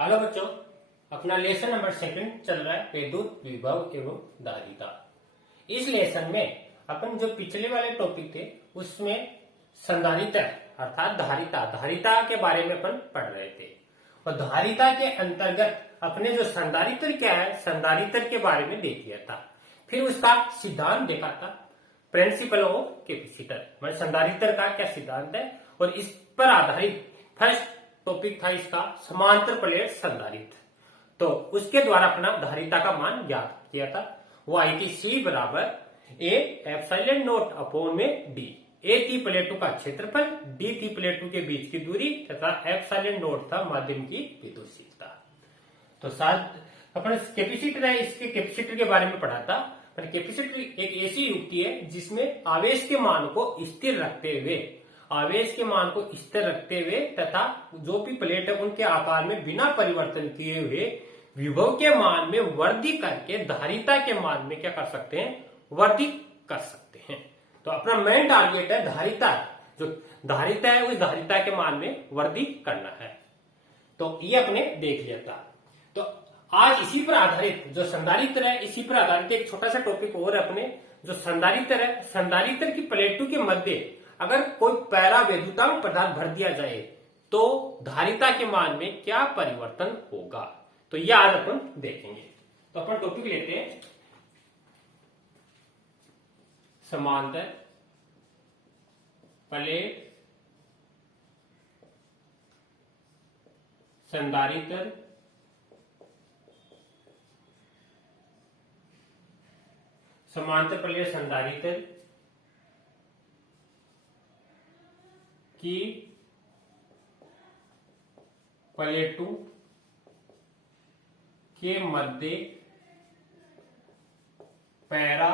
Hello बच्चों, अपना lesson number 2 चल रहा है विद्युत विभव एवं धारिता। इस लेसन में अपन जो पिछले वाले टॉपिक थे उसमें संधारित्र अर्थात धारिता के बारे में अपन पढ़ रहे थे। और धारिता के अंतर्गत अपने जो संधारित्र क्या है, संधारित्र के बारे में देख लिया था। फिर उसका सिद्धांत देखा था, प्रिंसिपल ऑफ कैपेसिटर, मतलब संधारित्र का क्या सिद्धांत है। और इस पर आधारित फर्स्ट टॉपिक था इसका समांतर प्लेट संधारित्र। तो उसके द्वारा अपना धारिता का मान ज्ञात किया था। वो आई थी C बराबर ए एप्सिलॉन नॉट अपॉन में डी। ए थी प्लेटों का क्षेत्रफल, डी थी प्लेटों के बीच की दूरी तथा एप्सिलॉन नॉट था माध्यम की विद्युतशीलता। तो साथ अपन कैपेसिटर है, इसके कैपेसिटर के बारे में पढ़ा था। पर कैपेसिटर एक ऐसी युक्ति है जिसमें आवेश के मान को स्थिर रखते हुए तथा जो भी प्लेट है उनके आकार में बिना परिवर्तन किए हुए विभव के मान में वृद्धि करके धारिता के मान में क्या कर सकते हैं, वृद्धि कर सकते हैं। तो अपना मेन टारगेट है धारिता, जो धारिता है उस धारिता के मान में वृद्धि करना है। तो ये अपने देख लिया था। तो आज इसी पर आधारित जो संधारित्र है, इसी पर आधारित एक छोटा सा टॉपिक और अपने जो संधारित्र है, संधारित्र की प्लेटों के मध्य अगर कोई पैरा वैद्युतांक पदार्थ भर दिया जाए तो धारिता के मान में क्या परिवर्तन होगा, तो यह आज अपन देखेंगे। तो अपन टॉपिक लेते हैं समांतर प्लेट संधारित्र समांतर प्लेट संधारित्र की प्लेटों के मध्य पैरा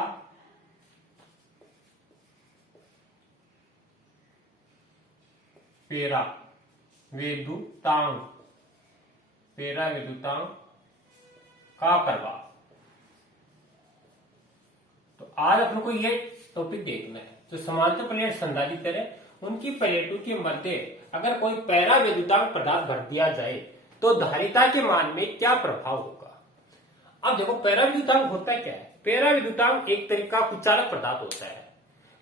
वैद्युतांक का प्रभाव। तो आज अपन को ये टॉपिक देखना है। जो समांतर प्लेट संधारित्र है उनकी प्लेटों के मध्य अगर कोई पैरा वैद्युतांक पदार्थ भर दिया जाए तो धारिता के मान में क्या प्रभाव होगा। अब देखो, पैरा वैद्युतांक होता क्या है। पैरा वैद्युतांक एक तरीका कुचालक पदार्थ होता है।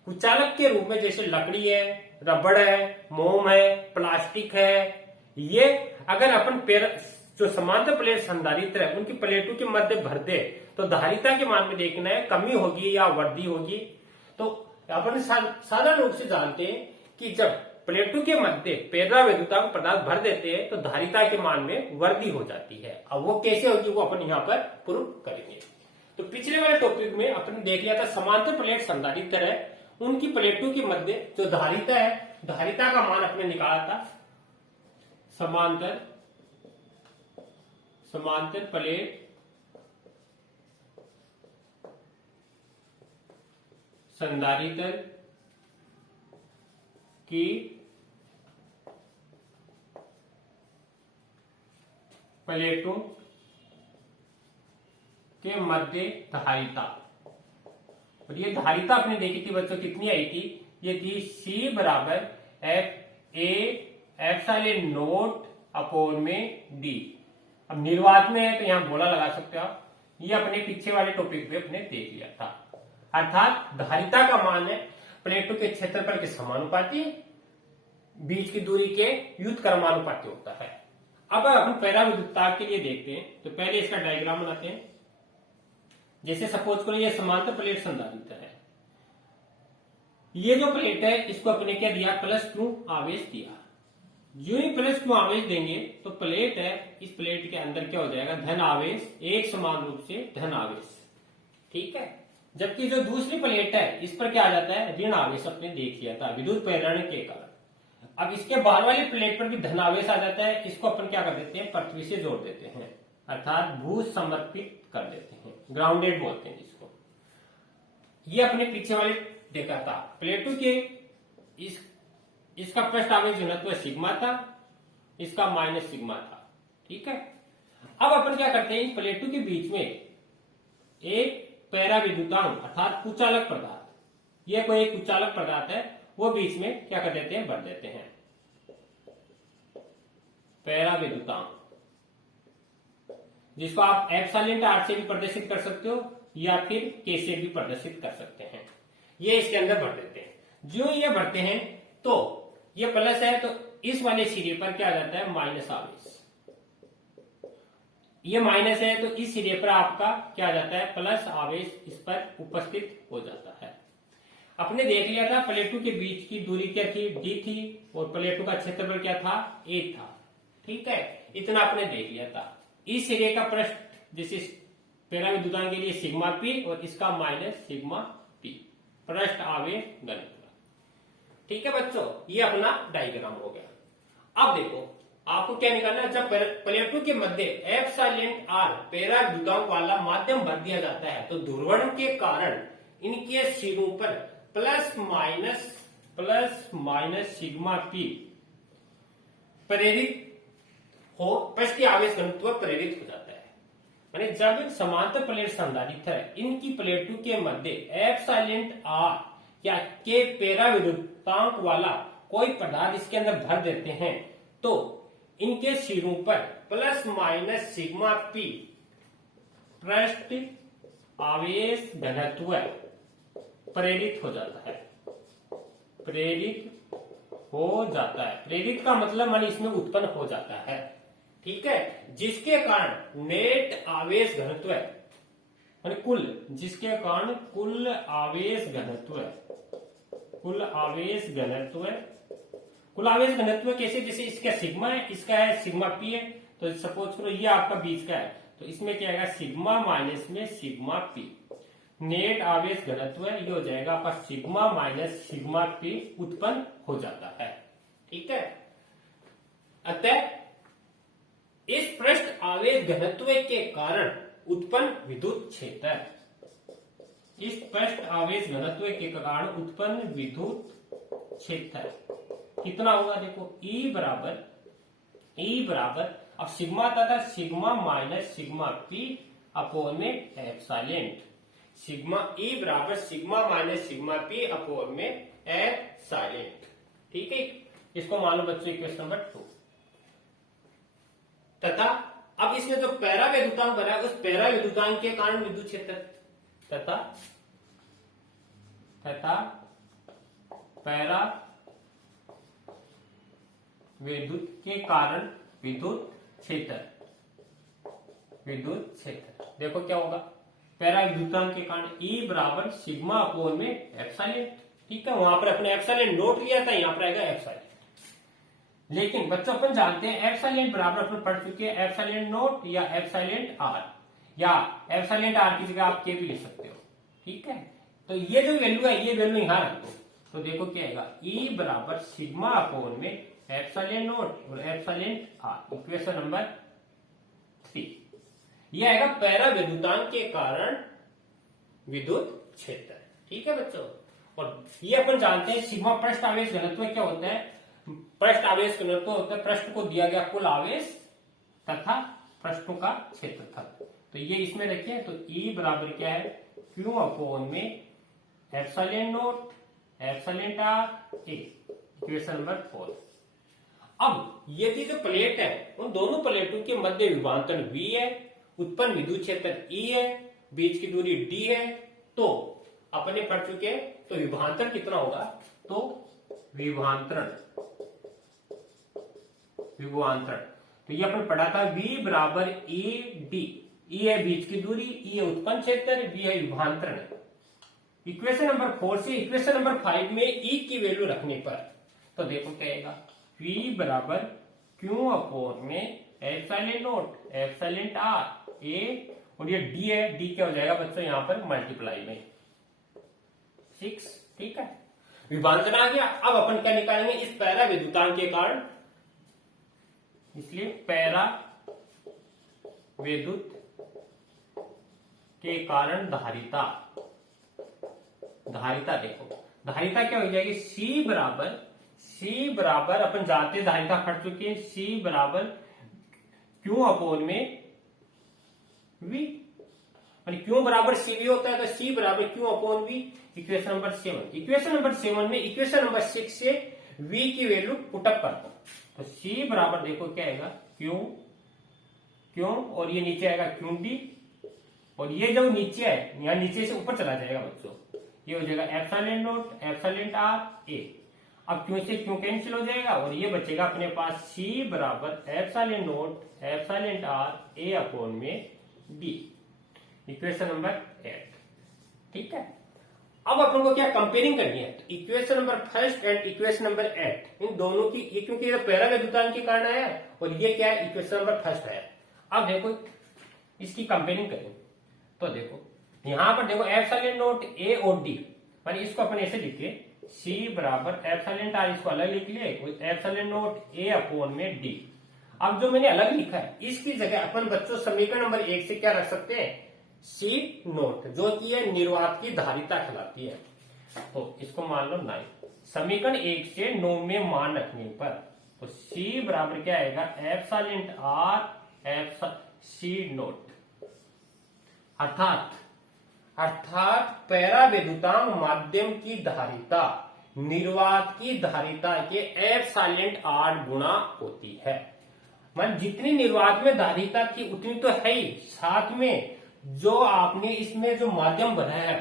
कुचालक के रूप में जैसे लकड़ी है, रबड़ है, मोम है, प्लास्टिक है, ये अगर अपन जो समांतर प्लेट संधारित्र है उनकी प्लेटों के मध्य भर दे तो धारिता के मान में देखना है कमी होगी या वृद्धि होगी। तो अपन साधारण रूप से जानते हैं कि जब प्लेटों के मध्य पैरा वैद्युतांक पदार्थ भर देते हैं तो धारिता के मान में वृद्धि हो जाती है। अब वो कैसे होगी वो अपन यहाँ पर प्रूव करेंगे। तो पिछले वाले टॉपिक में अपन देख लिया था समांतर प्लेट संधारित्र है उनकी प्लेटों के मध्य जो धारिता है, धारिता का मान अपने निकाला था। समांतर प्लेट संधारित्र की प्लेटों के मध्य धारिता, और ये धारिता आपने देखी थी बच्चों, कितनी आई थी, ये थी C बराबर एप्सिलॉन नॉट अपॉन में डी। अब निर्वात में है तो यहां गोला लगा सकते हो आप। ये अपने पीछे वाले टॉपिक पे अपने देख लिया था। अर्थात धारिता का मान है प्लेटों के क्षेत्रफल के समानुपाती, बीच की दूरी के व्युत्क्रमानुपाती होता है। अब हम पैरा वैद्युतांक के लिए देखते हैं। तो पहले इसका डायग्राम बनाते हैं। जैसे सपोज करो ये समांतर प्लेट संधारित्र है। ये जो प्लेट है इसको अपने क्या दिया, +Q आवेश दिया। जो ही +Q आवेश देंगे तो प्लेट है, इस प्लेट के अंदर क्या हो जाएगा, धन आवेश, एक समान रूप से धन आवेश, ठीक है। जबकि जो दूसरी प्लेट है इस पर क्या आ जाता है, ऋण आवेश, अपने देख लिया था विद्युत प्रेरण के कारण। अब इसके बाहर वाली प्लेट पर भी धन आवेश आ जाता है। इसको अपन क्या कर देते हैं, पृथ्वी से जोड़ देते हैं, अर्थात भू समर्पित कर देते हैं, ग्राउंडेड बोलते हैं जिसको। ये अपने पीछे वाले देखा था प्लेटों के इसका पृष्ठ आवेश घनत्व सिग्मा था, इसका माइनस सिग्मा था, ठीक है। अब अपन क्या करते हैं, प्लेटों के बीच में एक पैरा वैद्युतांक अर्थात कुचालक पदार्थ, ये कोई एक कुचालक पदार्थ है, वो बीच में क्या कर देते हैं, भर देते हैं पैरा वैद्युतांक। जिसको आप एप्सिलॉन आर से भी प्रदर्शित कर सकते हो या फिर के से भी प्रदर्शित कर सकते हैं। ये इसके अंदर भर देते हैं। जो ये भरते हैं तो ये प्लस है तो इस वाले सिरे पर क्या आ जाता है, माइनस आवेश। ये माइनस है तो इस सिरे पर आपका क्या आ जाता है, प्लस आवेश इस पर उपस्थित हो जाता है। अपने देख लिया था प्लेटों के बीच की दूरी क्या थी, डी थी, और प्लेटों का क्षेत्रफल क्या था, ए था। ठीक है, इतना आपने देख लिया था। इस सिरे का पृष्ठ जैसे पैराविद्युतांक के लिए सिग्मा पी और इसका माइनस सिग्मा पी, पृष्ठ आवेश घनत्व। ठीक है बच्चों, ये अपना डायग्राम हो गया। अब देखो आपको क्या निकालना है, जब प्लेटों के मध्य एप्सिलॉन आर पैराविद्युतांक वाला माध्यम भर दिया जाता है तो ध्रुवण के कारण इनके सिरों पर प्लस माइनस सिग्मा पी प्रेरित हो, पृष्ठीय आवेश घनत्व प्रेरित हो जाता है। यानी जब समांतर प्लेट संधारित्र है, इनकी प्लेटों के मध्य एप्सिलॉन आर या के पैराविद्युतांक वाला कोई पदार्थ इसके अंदर भर देते हैं तो इनके सिरों पर प्लस माइनस सिग्मा पी पृष्ठ आवेश घनत्व प्रेरित हो जाता है। प्रेरित हो जाता है, प्रेरित का मतलब मानी इसमें उत्पन्न हो जाता है। ठीक है, जिसके कारण नेट आवेश घनत्व मानी कुल, जिसके कारण कुल आवेश घनत्व कैसे, जैसे इसका सिग्मा है, इसका है सिग्मा पी है, तो सपोज करो ये आपका बीच का है तो इसमें क्या आएगा, सिग्मा माइनस में सिग्मा पी। नेट आवेश घनत्व ये हो जाएगा आपका सिग्मा माइनस सिग्मा पी उत्पन्न हो जाता है। ठीक है, अतः इस पृष्ठ आवेश घनत्व के कारण उत्पन्न विद्युत क्षेत्र, इस पृष्ठ आवेश घनत्व के कारण उत्पन्न विद्युत क्षेत्र कितना होगा, देखो E बराबर अब सिग्मा तथा sigma minus sigma P upon में एप्सिलॉन। सिग्मा E बराबर sigma minus sigma P upon में एप्सिलॉन। ठीक है, इसको मान लो बच्चों इक्वेशन नंबर 2। तथा अब इसमें जो पैराविद्युतांक बना है उस पैराविद्युतांक के कारण विद्युत क्षेत्र तथा पैरा विद्युत के कारण विद्युत क्षेत्र देखो क्या होगा, पैराविद्युतांक के कारण E बराबर सिग्मा अपोन में एप्सिलॉन। ठीक है, वहां पर अपने एप्सिलॉन नोट लिया था, यहां पर आएगा एप्सिलॉन। लेकिन बच्चों अपन जानते हैं एप्सिलॉन बराबर अपन पढ़ चुके हैं एप्सिलॉन नोट या एप्सिलॉन आर, या एप्सिलॉन आर की जगह आप के भी लिख सकते हो। ठीक है, तो ये जो वैल्यू है ये वैल्यू यहां रख दो, तो देखो क्या आएगा, E बराबर सिग्मा अपोन में एप्सिलॉन नोट और एप्सिलॉन आर, इक्वेशन नंबर 3। यह आएगा पैराविद्युतांक के कारण विद्युत क्षेत्र। ठीक है बच्चों, और ये अपन जानते हैं सिग्मा पृष्ठ आवेश घनत्व क्या होता है, पृष्ठ आवेश घनत्व होता है पृष्ठ को दिया गया कुल आवेश तथा पृष्ठों का क्षेत्रफल। तो ये इसमें रखिए, तो E बराबर क्या है, Q अपोन में epsilon naught epsilon R A, equation number 4। अब यदि जो प्लेट है उन दोनों प्लेटों के मध्य विभवांतर V है, उत्पन्न विद्युत क्षेत्र E है, बीच की दूरी D है, तो अपने पढ़ चुके हैं तो विभवांतर कितना होगा, तो विभवांतरण तो ये अपन पढ़ा था V बराबर ए डी। E है बीच की दूरी, E है उत्पन्न क्षेत्र, V है विभवांतरण। इक्वेशन नंबर 4 से इक्वेशन नंबर 5 में E की वैल्यू रखने पर तो देखो क्या आएगा, V बराबर Q अपोन में एप्सिलॉन नोट एप्सिलॉन आर ए, और ये D है, D क्या हो जाएगा बच्चों यहाँ पर मल्टीप्लाई में 6। ठीक है, विभवांतरण आ गया। अब अपन क्या निकालेंगे, इस पैरा विद्युतांक के कारण, इसलिए पैरा विद्युत के कारण धारिता देखो धारिता क्या हो जाएगी, C बराबर अपन जानते हैं धारिता पढ़ चुके हैं, C बराबर Q अपोन में V, Q बराबर CV होता है तो C बराबर Q upon V, equation number 7। Equation number 7 में इक्वेशन नंबर 6 से V की वैल्यू पुटअप करता हूं, तो C बराबर देखो क्या आएगा, Q क्यों, और ये नीचे आएगा क्यू डी, और ये जो नीचे है यहाँ नीचे से ऊपर चला जाएगा बच्चों, ये हो जाएगा एप्सिलॉन नॉट एप्सिलॉन आर ए। अब क्यू से क्यू कैंसिल हो जाएगा और ये बचेगा अपने पास सी बराबर epsilon naught epsilon R A upon में डी, इक्वेशन नंबर 8। ठीक है, अब अपन को क्या कंपेयरिंग करनी है, तो equation number first and equation number 8 इन दोनों की, ये क्योंकि ये पैरालेलोग्राम के कारण आया और ये क्या है इक्वेशन नंबर फर्स्ट है। अब देखो इसकी कंपेयरिंग करें तो देखो यहां पर देखो एप्सिलॉन नॉट ए और डी, मानी इसको अपन ऐसे लिखे सी बराबर एप्सिलॉन आर, इसको अलग लिख लिए एप्सिलॉन नॉट ए अपॉन में डी। अब जो मैंने अलग लिखा है इसकी जगह अपन बच्चों समीकरण नंबर 1 से क्या रख सकते हैं, सी नोट, जो कि है निर्वात की धारिता कहलाती है, तो इसको मान लो 9। समीकरण 1 से 9 में मान रखने पर तो सी बराबर क्या आएगा epsilon R epsilon C naught, अर्थात पैरावैद्युतांक माध्यम की धारिता निर्वात की धारिता के एप्सिलॉन आर गुणा होती है। मान जितनी निर्वात में धारिता थी उतनी तो है ही, साथ में जो आपने इसमें जो माध्यम भरा है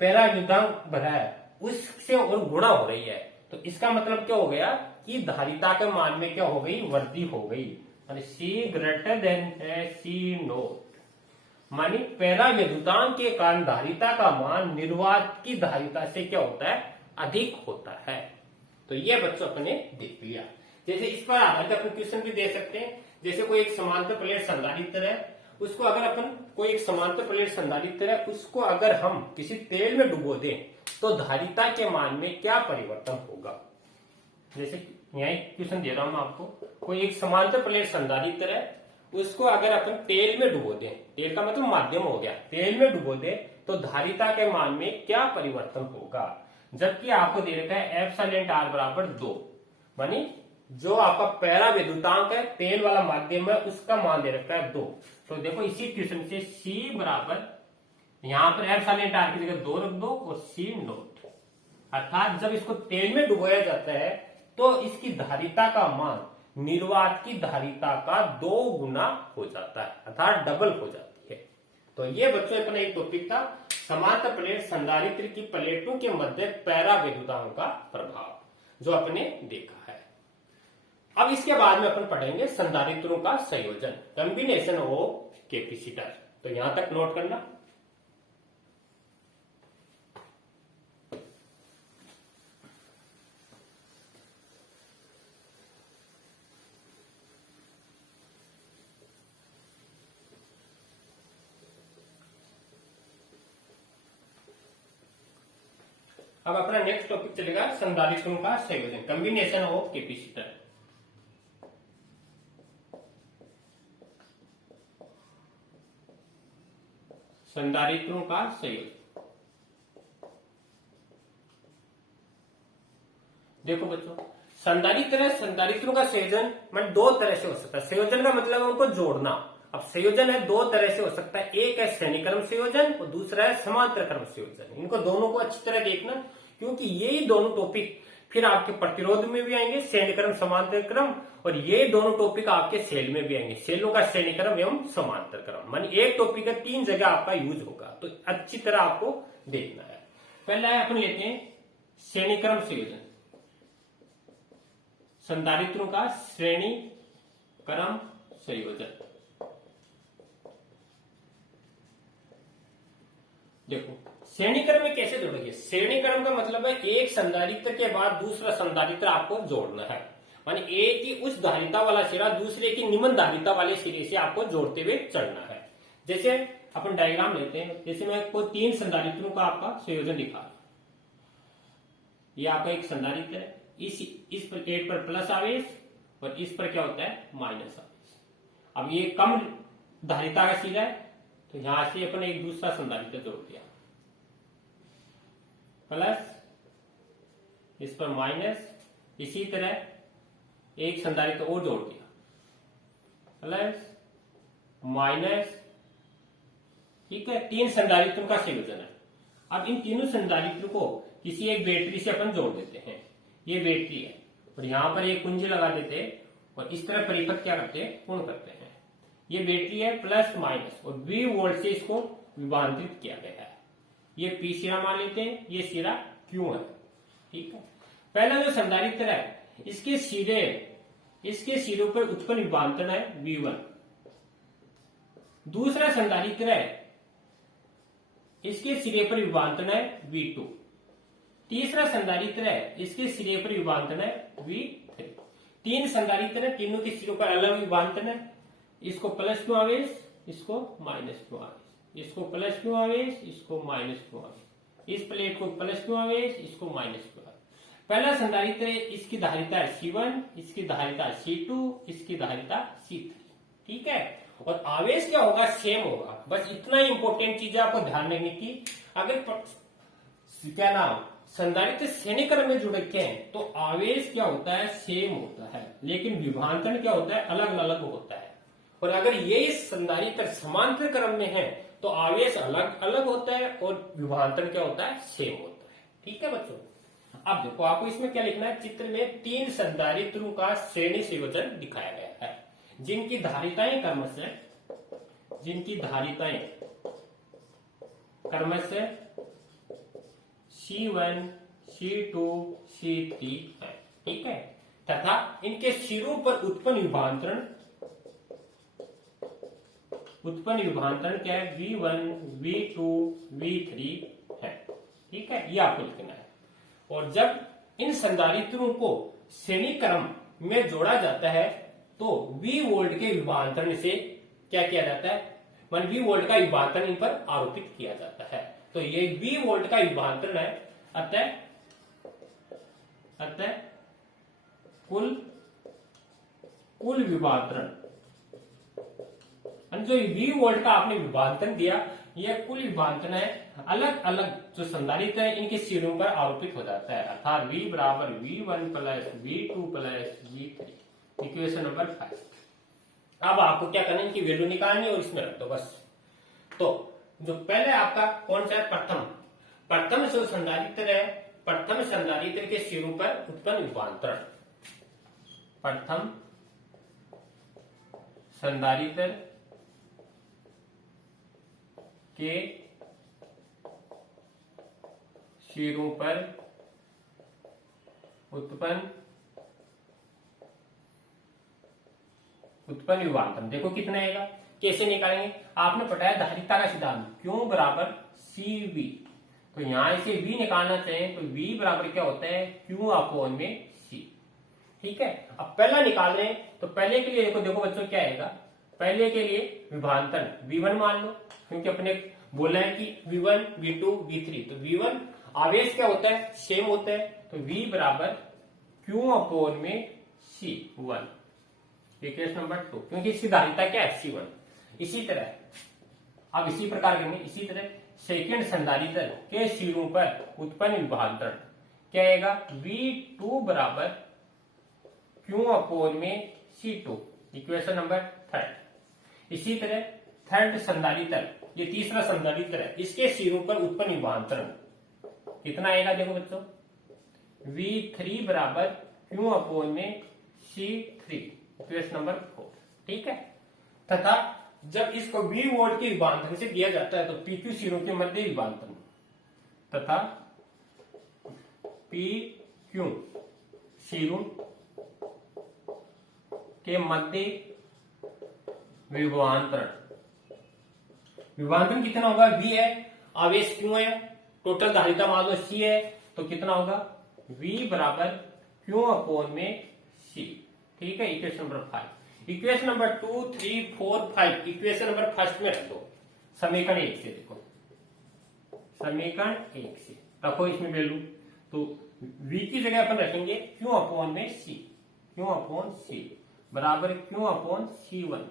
पैरावैद्युतांक भरा है उससे और गुणा हो रही है, तो इसका मतलब क्या हो गया कि धारिता के मान में क्या हो गई, वृद्धि हो गई, यानी सी ग्रेटर देन सी नोट, मानी पैरावैद्युतांक के कारण धारिता का मान निर्वात की धारिता से क्या होता है, अधिक होता है। तो ये बच्चों अपने देख लिया। जैसे इस पर आधारित अपन क्वेश्चन भी दे सकते हैं, जैसे कोई एक समांतर प्लेट संधारित्र है, उसको अगर अपन कोई एक समांतर प्लेट संधारित्र है उसको अगर हम किसी तेल में डुबो दें तो धारिता के मान में क्या परिवर्तन होगा। जैसे यहाँ एक क्वेश्चन दे रहा हूं मैं आपको, कोई एक समांतर प्लेट संधारित्र है उसको अगर अपन तेल में डुबो दें, तेल का मतलब माध्यम हो गया, तेल में डुबो दें तो धारिता के मान में क्या परिवर्तन होगा। जबकि आपको दे रखा है एप्सिलॉन आर बराबर 2, मानी जो आपका पैरावैद्युतांक है तेल वाला माध्यम है उसका मान दे रखा है 2। तो देखो इसी क्वेश्चन से C बराबर यहां पर एप्सिलॉन आर की जगह 2 रख दो और C नोट, अर्थात जब इसको तेल में डुबोया जाता है तो इसकी धारिता का मान निर्वात की धारिता का 2 गुना हो जाता है, अर्थात डबल हो जाती है। तो ये बच्चों अपना एक टॉपिक था समांतर प्लेट संधारित्र की प्लेटों के मध्य पैरावैद्युतांक का प्रभाव, जो अपने देखा है। अब इसके बाद में अपन पढ़ेंगे संधारित्रों का संयोजन, कॉम्बिनेशन ऑफ कैपेसिटर। तो यहां तक नोट करना। अब अपना नेक्स्ट टॉपिक चलेगा संधारित्रों का संयोजन, कॉम्बिनेशन ऑफ कैपेसिटर। संधारित्रों का संयोजन देखो बच्चों, संधारित्रों का संयोजन मतलब 2 तरह से हो सकता है। संयोजन का मतलब है उनको जोड़ना। अब संयोजन है 2 तरह से हो सकता है, एक है श्रेणी क्रम संयोजन और दूसरा है समांतर क्रम संयोजन। इनको दोनों को अच्छी तरह देखना, क्योंकि यही दोनों टॉपिक फिर आपके प्रतिरोध में भी आएंगे, श्रेणी क्रम समांतर क्रम, और ये दोनों टॉपिक आपके सेल में भी आएंगे, सेलों का श्रेणी क्रम एवं समांतर क्रम। मानी एक टॉपिक है 3 जगह आपका यूज होगा, तो अच्छी तरह आपको देखना है। पहला है अपन लेते हैं श्रेणी क्रम संयोजन, संधारित्रों का श्रेणी क्रम संयोजन। देखो श्रेणी क्रम में कैसे जोड़ेंगे, श्रेणी क्रम का मतलब है एक संधारित्र के बाद दूसरा संधारित्र आपको जोड़ना है, मानी एक ही उच्च धारिता वाला सिरा दूसरे की निम्न धारिता वाले सिरे से आपको जोड़ते हुए चढ़ना है। जैसे अपन डायग्राम लेते हैं, जैसे मैं कोई 3 संधारित्रों का आपका संयोजन दिखा रहा हूं। ये आपका एक संधारित्र है, इस प्लेट पर प्लस आवेश और इस पर क्या होता है माइनस आवेश। अब ये कम धारिता का सिरा है तो यहां से अपन एक दूसरा संधारित्र जोड़ दिया, प्लस इस पर माइनस, इसी तरह एक संधारित्र और जोड़ दिया, प्लस माइनस। ठीक है, 3 संधारित्रों का संयोजन है। अब इन तीनों संधारित्र को किसी एक बैटरी से अपन जोड़ देते हैं। ये बैटरी है और यहां पर एक कुंजी लगा देते हैं और इस तरह परिपथ क्या करते हैं पूर्ण करते हैं। ये बैटरी है प्लस माइनस और V वोल्ट से इसको विभाजित किया गया है। ये P सिरा मान लेते हैं, ये सिरा Q है। ठीक है, पहला जो संधारित्र है इसके सिरों पर उत्पन्न विभवांतर है V1। दूसरा संधारित्र है इसके सिरे पर विभवांतर है V2। तीसरा संधारित्र है इसके सिरे पर विभवांतर है V3। तीन संधारित्र है, तीनों के सिरों पर अलग विभवांतर है। इसको प्लस क्यों आवेश, इसको माइनस क्यों आवेश, इसको प्लस क्यों आवेश, इसको माइनस क्यों आवेश, इस प्लेट को प्लस क्यों आवेश, इसको माइनस क्यों आवेश। पहला संधारित्र है, इसकी धारिता है C1, इसकी धारिता C2, इसकी धारिता C3। ठीक है, और आवेश क्या होगा, सेम होगा। बस इतना ही इंपॉर्टेंट चीज है आपको ध्यान रखने की। अगर क्या नाम संधारित्र श्रेणी क्रम में जुड़ रखे हैं तो आवेश क्या होता है, सेम होता है, लेकिन विभवांतर क्या होता है, अलग अलग होता है। और अगर ये संधारित्र समांतर क्रम में है तो आवेश अलग अलग होता है और विभवांतर क्या होता है, सेम होता है। ठीक है बच्चों, अब देखो आपको इसमें क्या लिखना है, चित्र में तीन संधारित्रों का श्रेणी संयोजन दिखाया गया है जिनकी धारिताएं क्रमशः C1, C2, C3 है। ठीक है, तथा इनके सिरों पर उत्पन्न विभवांतरण क्या है, V1, V2, V3 है। ठीक है, ये आपको लिखना है। और जब इन संधारित्रों को श्रेणी क्रम में जोड़ा जाता है तो V वोल्ट के विभवांतरण से क्या किया जाता है, मान V वोल्ट का विभवांतरण इन पर आरोपित किया जाता है। तो ये V वोल्ट का विभवांतरण है, अतः कुल विभवांतरण, जो V वोल्ट का आपने विभवांतरण दिया, यह कुल विभवांतरण है, अलग अलग जो संधारित्र है इनके सिरों पर आरोपित हो जाता है, अर्थात V बराबर V1 plus V2 plus V3। Equation number 5। अब आपको क्या करना है, इनकी वैल्यू निकालनी और इसमें रख दो बस। तो जो पहले आपका कौन सा है, प्रथम जो संधारित्र है, प्रथम संधारित्र के सिरों पर उत्पन्न विभवांतरण, प्रथम संधारित्र के सिरों पर उत्पन्न विभवांतरण देखो कितना आएगा, कैसे निकालेंगे, आपने पढ़ाया धारिता का सिद्धांत, Q बराबर CV। तो यहां से V निकालना चाहें तो V बराबर क्या होता है, Q अपॉन में C। ठीक है, अब पहला निकाल रहे हैं तो पहले के लिए देखो बच्चों क्या आएगा, पहले के लिए विभवांतरण V1 मान लो, क्योंकि अपने बोला है कि V1, V2, V3। तो V1 आवेश क्या होता है, सेम होता है, तो V बराबर Q अपॉन में C1। इक्वेशन नंबर 2, क्योंकि इसकी धारिता क्या है, C1। इसी तरह अब इसी प्रकार करेंगे, इसी तरह सेकेंड संधारित्र के सिरों पर उत्पन्न विभवांतरण क्या आएगा, V2 बराबर Q अपॉन में C2। Equation number 3। इसी तरह थर्ड संधारित्र, ये तीसरा संधारित्र है, इसके सिरों पर उत्पन्न विभवांतरण कितना आएगा, देखो बच्चों, V3 बराबर Q अपॉन में C3। Equation number 4। ठीक है, तथा जब इसको V वोल्ट के विभवांतरण से दिया जाता है तो PQ सिरों के मध्य विभवांतरण तथा PQ सिरों के मध्य विभवांतरण कितना होगा, V है, आवेश Q है, टोटल धारिता मान लो C है, तो कितना होगा, V बराबर Q अपॉन में C। ठीक है, equation number 5। Equation number 2, 3, 4, 5 equation number first में रख दो, समीकरण 1 से। देखो समीकरण 1 से रखो इसमें वैल्यू, तो V की जगह अपन रखेंगे Q अपॉन में C, Q अपॉन C बराबर Q upon C1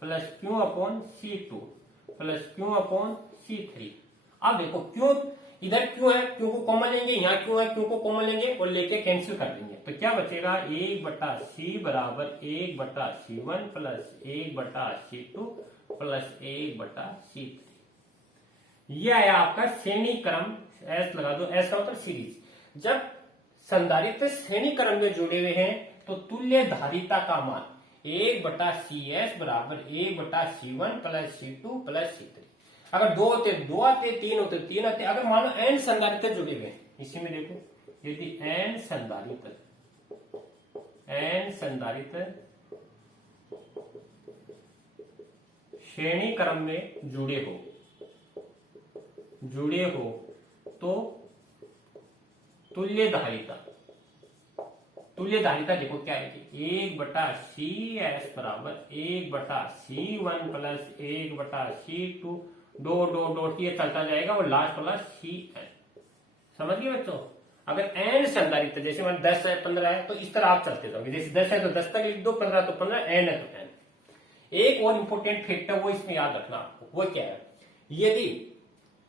plus Q upon C2 plus Q upon C3। अब देखो क्यों इधर Q है, Q को कॉमन लेंगे, यहाँ Q है, Q को कॉमन लेंगे और लेके कैंसिल कर देंगे, तो क्या बचेगा, 1/C बराबर 1/C1 plus 1/C2 plus 1/C3। यह आया आपका श्रेणी क्रम, S लगा दो, S का मतलब सीरीज। जब संधारित्र श्रेणी क्रम में जुड़े हुए हैं तो तुल्य धारिता का मान 1/CS बराबर 1/C1 plus C2 plus C3। अगर 2 होते 2 आते, 3 होते 3 आते। अगर मान लो n संधारित्र जुड़े हुए, इसी में देखो यदि n संधारित्र श्रेणी क्रम में जुड़े हो तो तुल्य धारिता देखो क्या है कि 1/CS बराबर 1/C1 प्लस 1/C2 डॉट ये चलता जाएगा और लास्ट वाला CN। समझ गए बच्चों? अगर n संधारित्र जैसे मान 10 है 15 है तो इस तरह आप चलते जाओगे। जैसे 10 है तो 10 तक लिख दो, 15 तो 15, n है तो n। एक और इंपोर्टेंट फैक्टर वो इसमें याद रखना आपको, वो क्या है? यदि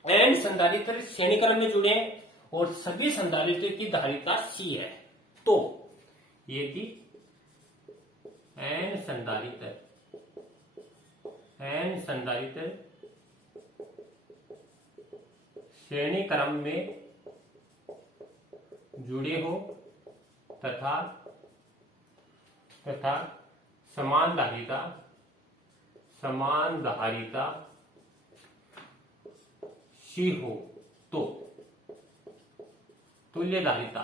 n संधारित्र श्रेणी क्रम में जुड़े हैं और सभी संधारित्र की धारिता C है, तो यदि n संधारित्र श्रेणी क्रम में जुड़े हो तथा समान धारिता C हो तो तुल्य धारिता,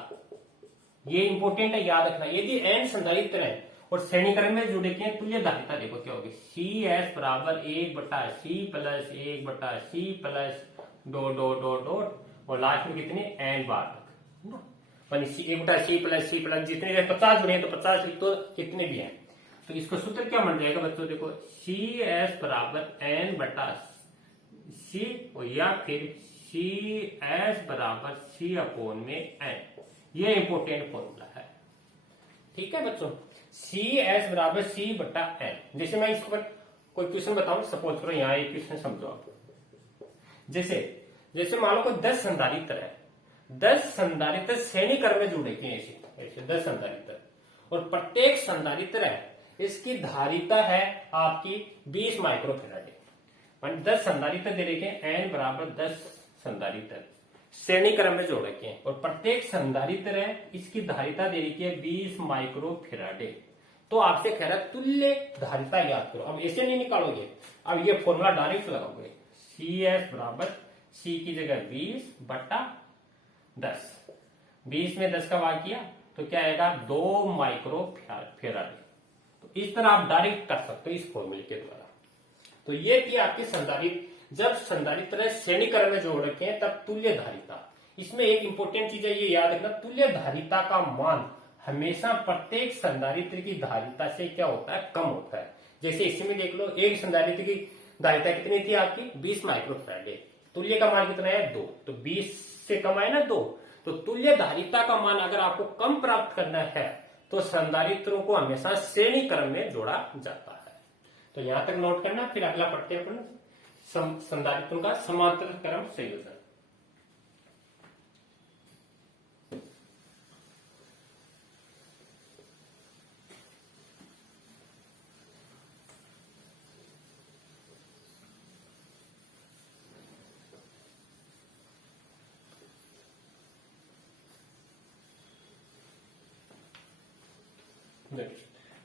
ये इंपोर्टेंट है, याद रखना। यदि n संधारित्र है और श्रेणी क्रम में जुड़े के तुल्य धारिता देखो क्या होगी, CS बराबर 1/C plus 1/C plus dot और लास्ट में कितने n बार तक, 1/C प्लस C प्लस जितने 50 जुड़े हैं तो 50 लिख दो, कितने भी हैं। तो इसको सूत्र क्या बन जाएगा बच्चों? देखो CS बराबर n/C या फिर CS बराबर C/n। ये इंपोर्टेंट फॉर्मूला है, ठीक है बच्चों। CS बराबर C/n। जैसे मैं इसको कोई क्वेश्चन बताऊं, सपोज करो यहाँ एक क्वेश्चन समझो आप। जैसे मान लो कोई 10 संधारित्र है, 10 संधारित्र श्रेणी क्रम में जुड़े थे, ऐसे 10 संधारित्र, और प्रत्येक संधारित्र है इसकी धारिता है आपकी 20 माइक्रोफेराड। 10 संधारित्र दे रखे हैं, n बराबर 10 संधारित्र श्रेणी क्रम में जोड़ रखे हैं और प्रत्येक संधारित्र है इसकी धारिता दे रखी है 20 माइक्रोफेराड। तो आपसे कह रहा है तुल्य धारिता याद करो। अब ऐसे नहीं निकालोगे, अब ये फॉर्मूला डायरेक्ट लगाओगे। CS बराबर C की जगह 20/10, 20 में 10 का भाग किया तो क्या आएगा 2 माइक्रोफेराड। तो इस तरह आप डायरेक्ट कर सकते हो इस फॉर्मूले के द्वारा। तो ये थी आपकी संधारित्र, जब संधारित्र श्रेणी क्रम में जोड़ रखे हैं तब तुल्य धारिता। इसमें एक इंपॉर्टेंट चीज है, ये याद रखना, तुल्य धारिता का मान हमेशा प्रत्येक संधारित्र की धारिता से क्या होता है, कम होता है। जैसे इसमें देख लो, एक संधारित्र की धारिता कितनी थी आपकी 20 माइक्रोफेराड, तुल्य का मान कितना है 2, तो 20 से कम आए ना 2। तो तुल्य धारिता का मान अगर आपको कम प्राप्त करना है तो संधारित्रों को हमेशा श्रेणी क्रम में जोड़ा जाता है। तो यहां तक नोट करना। फिर अगला पढ़ते हैं अपन संधारित्रों का समांतर क्रम संयोजन।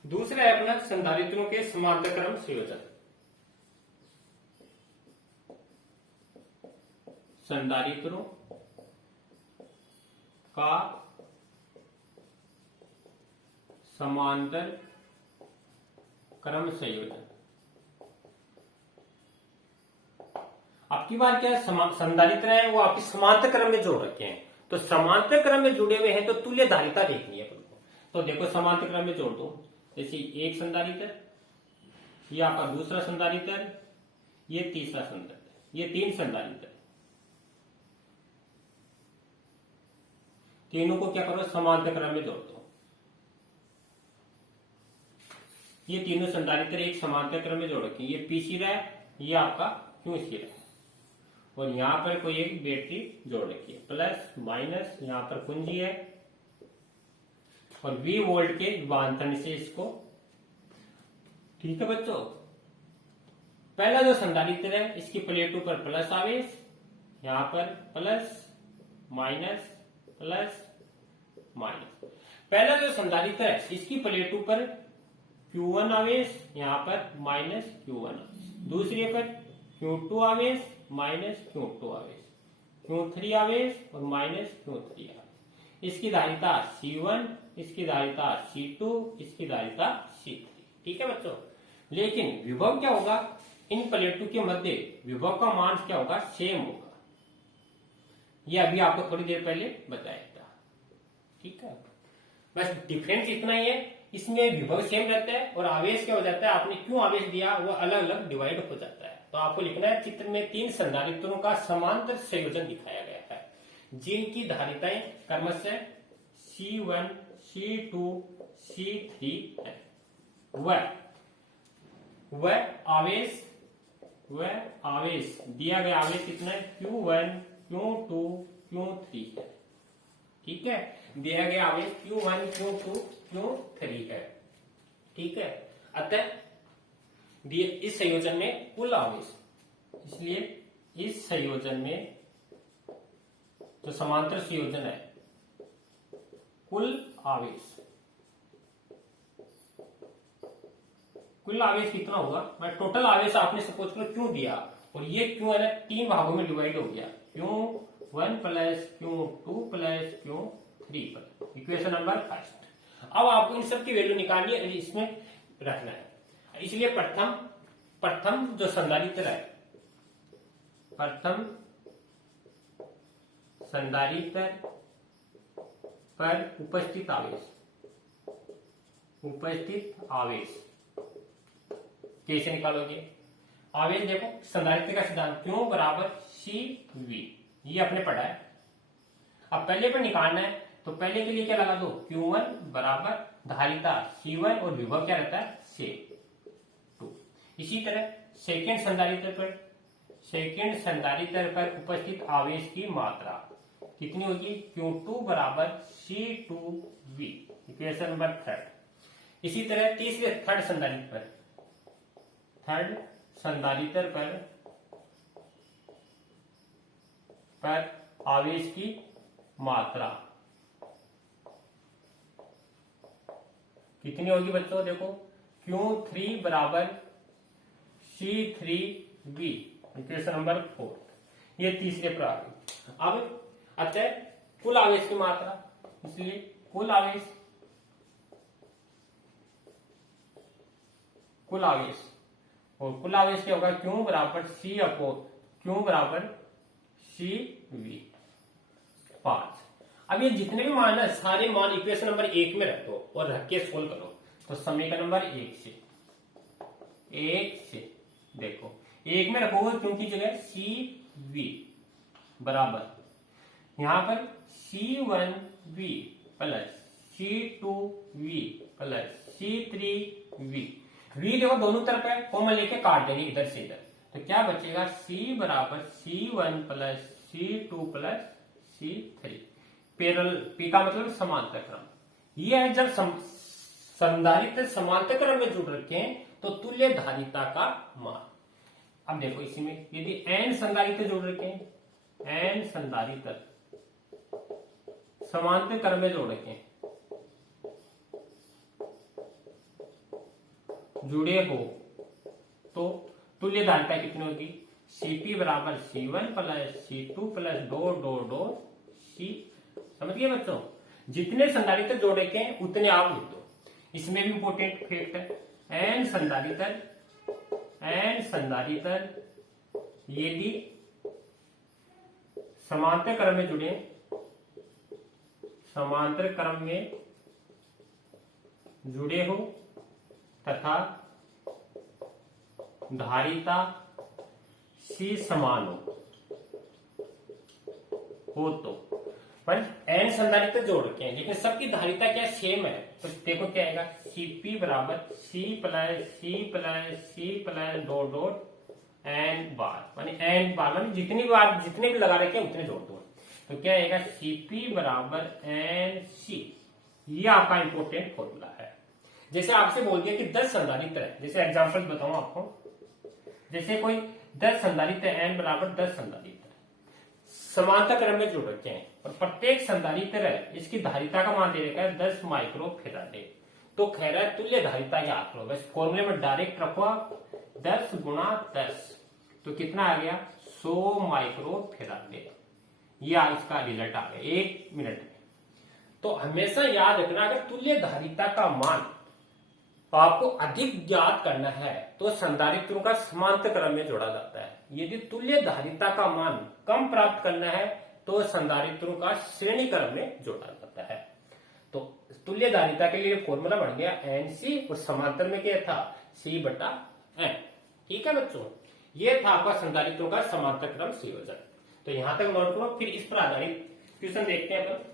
दूसरा है अपना संधारित्रों के समांतर क्रम संयोजन। संधारित्रों का समांतर क्रम संयोजन। अब की बार क्या है, संधारित्र है वो आपकी समांतर क्रम में जोड़ रखे हैं, तो समांतर क्रम में जुड़े हुए हैं तो तुल्य धारिता देखनी है। तो देखो समांतर क्रम में जोड़ दो, जैसे एक संधारित्र, ये आपका दूसरा संधारित्र, ये तीसरा संधारित्र, ये 3 संधारित्र, तीनों को क्या करो समांतर क्रम में जोड़ दो। ये तीनों संधारित्र एक समांतर क्रम में जोड़ रखे, ये P है, ये आपका Q है, और यहां पर कोई एक बैटरी जोड़ रखी है, प्लस माइनस, यहां पर कुंजी है, और V वोल्ट के विभवांतर से इसको, ठीक है बच्चों। पहला जो संधारित्र है इसकी प्लेटों पर प्लस आवेश, यहां पर प्लस माइनस प्लस माइनस। पहला जो संधारित्र है इसकी प्लेटों पर Q1 आवेश, यहाँ पर माइनस Q1 आवेश, दूसरे पर Q2 आवेश माइनस Q2 आवेश, Q3 आवेश और माइनस Q3 आवेश। इसकी धारिता C1, इसकी धारिता C2, इसकी धारिता C3। ठीक है बच्चों, लेकिन विभव क्या होगा, इन प्लेटों के मध्य विभव का मान क्या होगा, सेम होगा। ये अभी आपको थोड़ी देर पहले बताया था। ठीक है, बस डिफरेंस इतना ही है, इसमें विभव सेम रहता है और आवेश क्या हो जाता है, आपने क्यों आवेश दिया वो अलग अलग डिवाइड हो जाता है। तो आपको लिखना है, चित्र में 3 संधारित्रों का समांतर संयोजन दिखाया गया है, जिनकी धारिताएं क्रमशः C1, C2, C3 है। वह आवेश दिया गया आवेश कितना है, Q1, Q2, Q3 है। ठीक है, दिया गया आवेश Q1, Q2, Q3 है। ठीक है, अतः दिए इस संयोजन में कुल आवेश, इसलिए इस संयोजन में जो समांतर संयोजन है, कुल आवेश कितना होगा, मैं टोटल आवेश आपने सपोज करो क्यों दिया, और ये क्यों है ना 3 भागों में डिवाइड हो गया, Q1 plus Q2 plus Q3 पर, इक्वेशन नंबर 1। अब आपको इन सब की वैल्यू निकालनी है, इसमें रखना है। इसलिए प्रथम जो संधारित्र है, प्रथम संधारित्र पर उपस्थित आवेश कैसे निकालोगे। आवेश देखो, संधारित्र का सिद्धांत Q बराबर CV, ये आपने पढ़ा है। अब पहले पर निकालना है, तो पहले के लिए क्या लगा दो, Q1 बराबर धारिता C1 और विभव क्या रहता है, C2। इसी तरह सेकेंड संधारित्र पर उपस्थित आवेश की मात्रा कितनी होगी, Q2 बराबर C2V, इक्वेशन नंबर 3। इसी तरह तीसरे थर्ड संधारित्र पर आवेश की मात्रा कितनी होगी बच्चों, देखो Q3 बराबर C3V, इक्वेशन नंबर 4। ये तीसरे पर आ गई। अब अतः कुल आवेश की मात्रा, इसलिए कुल आवेश और कुल आवेश क्या होगा, Q बराबर CV 5। अब ये जितने भी मान है, सारे मान इक्वेशन नंबर 1 में रखो और रख के सोल्व करो। तो समीकरण नंबर 1 से देखो, 1 में रखोगे क्योंकि जगह CV बराबर यहां पर C1V plus C2V plus C3V, V देखो दोनों तरफ है, कॉमन लेके काट देंगे इधर से इधर, तो क्या बचेगा, C बराबर C1 plus C2 plus C3। Parallel, P का मतलब समांतर क्रम। ये है जब संधारित्र समांतर क्रम में जुड़ रखे हैं तो तुल्य धारिता का मान। अब देखो इसी में यदि n संधारित्र जुड़ रखे हैं, n संधारित्र समांतर क्रम में जोड़ रखे हैं, जुड़े हो, तो तुल्य धारिता कितनी होगी, Cp बराबर C1 प्लस C2 प्लस दो C। समझ गए बच्चों, जितने संधारित्र जोड़ रखे हैं उतने आप लिख दो। इसमें भी इंपोर्टेंट फैक्ट है, n संधारित्र यदि समांतर क्रम में जुड़े, समांतर क्रम में जुड़े हो तथा धारिता C समान हो तो, पर n संधारित्र जोड़ रखे हैं लेकिन सबकी धारिता क्या सेम है, तो देखो क्या आएगा, Cp बराबर C प्लस दो n बार, मानी n बार, मानी जितने भी लगा रखे हैं उतने जोड़ दो। तो क्या आएगा, Cp बराबर NC। ये आपका इंपोर्टेंट फॉर्मूला है। जैसे आपसे बोल दिया कि 10 संधारित्र है, जैसे एग्जांपल बताऊं आपको, जैसे कोई 10 संधारित्र है, n बराबर 10 संधारित्र समांतर क्रम में जुड़ रखे हैं और प्रत्येक संधारित्र है इसकी धारिता का मान दे रखा है 10 माइक्रो फैराडे। तो कह रहा है तुल्य धारिता याद करो, बस फॉर्मूले में डायरेक्ट रखो आप 10 गुणा 10, तो कितना आ गया 100 माइक्रो फेराडे। या इसका रिजल्ट आ गया 1 मिनट में। तो हमेशा याद रखना अगर तुल्य धारिता का मान आपको अधिक ज्ञात करना है तो संधारित्रों का समांतर क्रम में जोड़ा जाता है। यदि तुल्य धारिता का मान कम प्राप्त करना है तो संधारित्रों का श्रेणी क्रम में जोड़ा जाता है। तो तुल्य धारिता के लिए फॉर्मूला बन गया एनसी और समांतर में क्या था C/N। ठीक है बच्चों, ये था आपका संधारित्रों का समांतर क्रम संयोजन। तो यहां तक नोट करो, फिर इस पर आधारित क्वेश्चन देखते हैं अपन।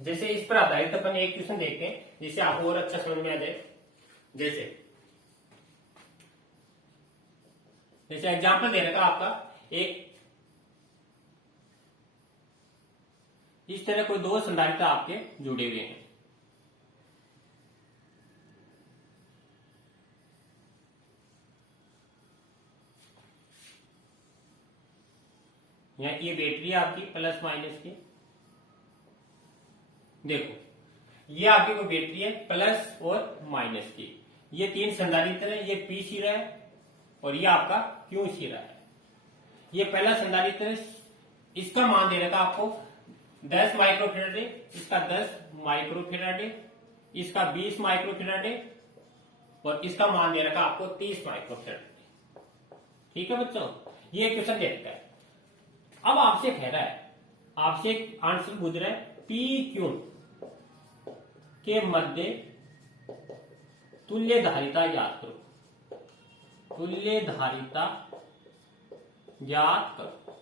जैसे इस पर आधारित अपन एक क्वेश्चन देखते हैं जिससे आपको और अच्छा समझ में आ जाए। जैसे एग्जाम्पल दे रखा आपका एक, इस तरह कोई दो संधारित्र आपके जुड़े हुए हैं। यहाँ ये बैटरी है आपकी प्लस माइनस की। देखो ये आपकी कोई बैटरी है प्लस और माइनस की। ये तीन संधारित्र है, ये पी सिरा है और ये आपका क्यू सिरा है। ये पहला संधारित्र है, इसका मान दे रखा आपको 10 माइक्रोफेराड है, इसका 10 माइक्रोफेराड है, इसका 20 माइक्रोफेराड है और इसका मान दे रखा आपको 30 माइक्रोफेराड है। ठीक है बच्चों, ये क्वेश्चन दे रखा है। अब आपसे कह रहा है, आपसे एक आंसर पूछ रहा है पी क्यू के मध्य तुल्य धारिता ज्ञात करो। तुल्य धारिता ज्ञात करो।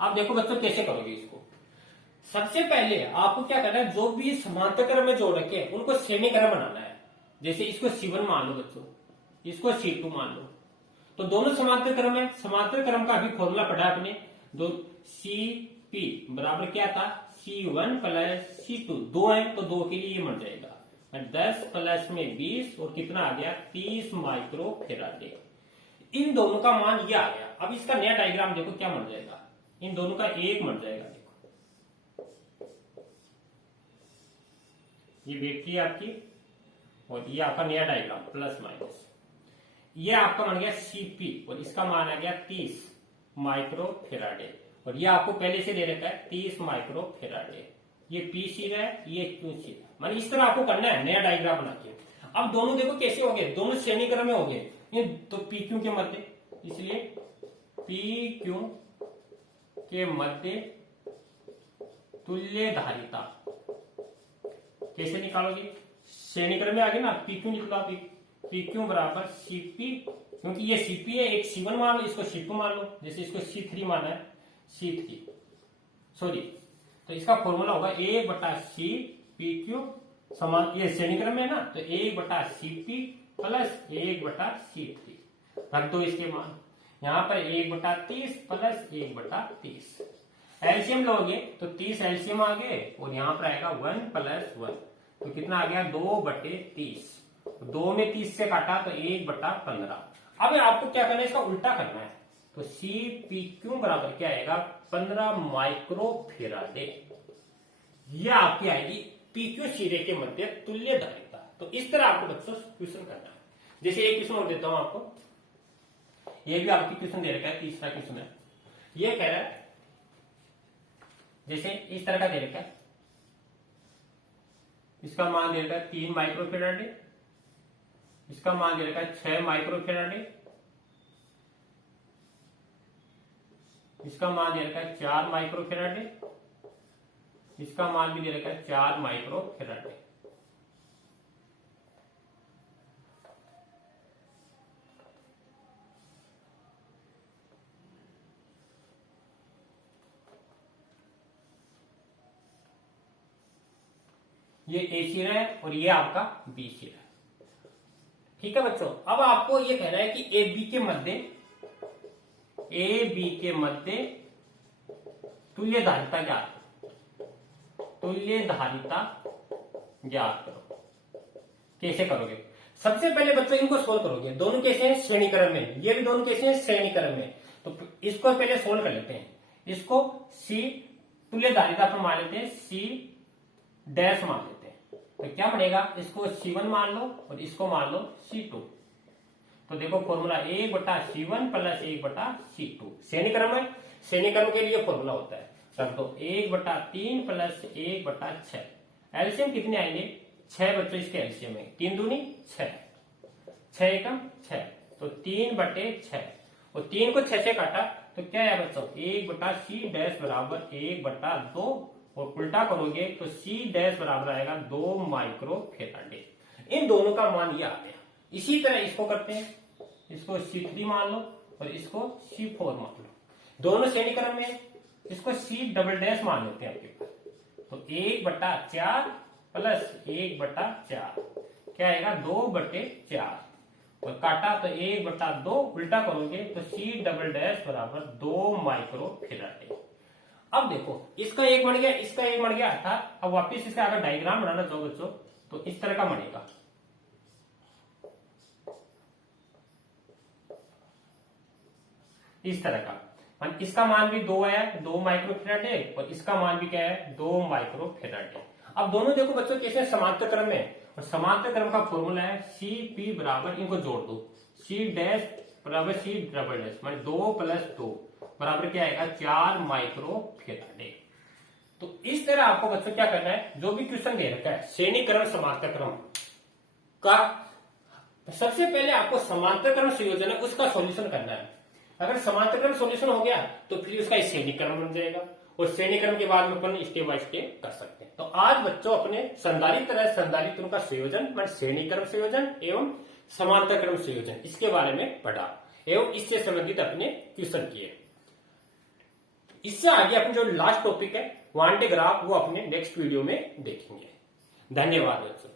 अब देखो बच्चों कैसे करोगे इसको। सबसे पहले आपको क्या करना है, जो भी समांतर क्रम में जोड़ रखे हैं उनको श्रेणी क्रम बनाना है। जैसे इसको C1 मान लो बच्चों, इसको C2 मान लो, तो दोनों समांतर क्रम है। समांतर क्रम का अभी फॉर्मूला पढ़ा आपने, दो CP बराबर क्या था C1 प्लस C2, दो है तो दो के लिए ये मर जाएगा 10 प्लस में 20 और कितना आ गया 30 माइक्रोफेराड। इन दोनों का मान ये आ गया। अब इसका नया डायग्राम देखो क्या मर जाएगा, इन दोनों का एक मर जाएगा। देखो ये बैटरी है आपकी और ये आपका नया डायग्राम प्लस माइनस। ये आपका बन गया CP और इसका मान आ गया 30 माइक्रोफेराड और ये आपको पहले से दे रखा है 30 माइक्रोफेराड। ये P सिरा है, ये Q सिरा। माने इस तरह आपको करना है नया डायग्राम बना के। अब दोनों देखो कैसे हो गए, दोनों श्रेणी क्रम में हो गए। ये तो PQ के मध्य, इसलिए PQ के मध्य तुल्य धारिता कैसे निकालोगे, श्रेणी क्रम में आ गए ना, PQ निकला। PQ बराबर CP, क्योंकि ये CP है, एक C1 मान लो, इसको C2 मान लो। जैसे इसको C3 माना है, C3 सॉरी, तो इसका फॉर्मूला होगा 1/C PQ समान, ये श्रेणी क्रम में है ना, तो 1/CP प्लस 1/C3 रख दो इसके मान। यहां पर 1/30 प्लस 1/30 एलसीएम लोगे तो 30 एलसीएम आ गए और यहां पर आएगा 1 प्लस 1, तो कितना आ गया 2/30। 2 में 30 से काटा तो 1/15। अब आपको क्या करना है, इसका उल्टा करना है। तो CPQ बराबर क्या आएगा 15 माइक्रोफेराड। यह आपकी आएगी PQ सिरे के मध्य तुल्य धारिता। तो इस तरह आपको बच्चों क्वेश्चन करना है। जैसे एक क्वेश्चन और देता हूं आपको, ये भी आपकी क्वेश्चन दे रखा है, तीसरा क्वेश्चन है। ये कह रहा है जैसे इस तरह का दे रखा है, इसका मान दे रखा है 3 माइक्रोफेराड, इसका मान दे रखा है 6 माइक्रोफेराड, इसका मान दे रखा है 4 माइक्रोफेराड, इसका मान भी दे रखा है 4 माइक्रोफेराड। ये A सिरा है और ये आपका B सिरा है। ठीक है बच्चों, अब आपको ये कहना है कि AB के मध्य ए बी के मध्य तुल्य धारिता ज्ञात करो। तुल्य धारिता ज्ञात करो। कैसे करोगे? सबसे पहले बच्चों इनको सोल्व करोगे। दोनों कैसे हैं? श्रेणी क्रम में। ये भी दोनों कैसे हैं? श्रेणी क्रम में। तो इसको पहले सोल्व कर लेते हैं। इसको सी तुल्य धारिता पर मान लेते हैं, सी डैश मान लेते हैं। तो क्या बनेगा? इसको C1 मान लो और इसको मान लो C2। तो देखो फॉर्मूला 1/C1 प्लस 1/C2 श्रेणी क्रम है। श्रेणी क्रम के लिए फॉर्मूला होता है, रख दो 1/3 प्लस 1/6। एलसीएम कितने आएंगे? 6 बच्चों इसके एलसीएम है। 3 दूनी 6, 6 एकम 6, तो 3/6 और 3 को 6 से काटा तो क्या है बच्चों? 1/C डैश बराबर 1/2 और उल्टा करोगे तो C डैश बराबर आएगा 2 माइक्रो फेराडे। इन दोनों का मान ये आ गया। इसी तरह इसको करते हैं, इसको C3 मान लो और इसको C4 मान लो। दोनों श्रेणी क्रम में, इसको C डबल डैश मान लेते हैं आपके पास। तो 1/4 प्लस 1/4 क्या आएगा? 2/4 और काटा तो 1/2 उल्टा करोगे तो C डबल डैश बराबर 2 माइक्रो फेराडे। अब देखो इसका एक बन गया, इसका एक बन गया था। अब वापिस इसका अगर डायग्राम बनाना चाहो बच्चों तो इस तरह का बनेगा। इस तरह का इसका मान भी 2 है, 2 माइक्रो फेराडे, और इसका मान भी क्या है? 2 माइक्रो फेराडे। अब दोनों देखो बच्चों कैसे समांतर क्रम में, और समांतर क्रम का फॉर्मूला है CP बराबर, इनको जोड़ दो, C डैश बराबर C डबल डैश मान 2 प्लस 2 बराबर क्या आएगा? 4 माइक्रो फेराडे। तो इस तरह आपको बच्चों क्या करना है? जो भी क्वेश्चन दे रखा है श्रेणी क्रम समांतर क्रम का, सबसे पहले आपको समांतर क्रम संयोजन है उसका सॉल्यूशन करना है। अगर समांतर क्रम सॉल्यूशन हो गया तो फिर उसका श्रेणी क्रम बन जाएगा, और श्रेणी क्रम के बाद में अपन स्टेप बाय स्टेप कर सकते हैं। तो आज बच्चों अपने संधारित्रों का संयोजन मान श्रेणी क्रम संयोजन एवं समांतर क्रम संयोजन इसके बारे में पढ़ा एवं इससे संबंधित अपने क्वेश्चन किए। इससे आगे अपने जो लास्ट टॉपिक है क्वांटिक ग्राफ, वो अपने नेक्स्ट वीडियो में देखेंगे। धन्यवाद बच्चों।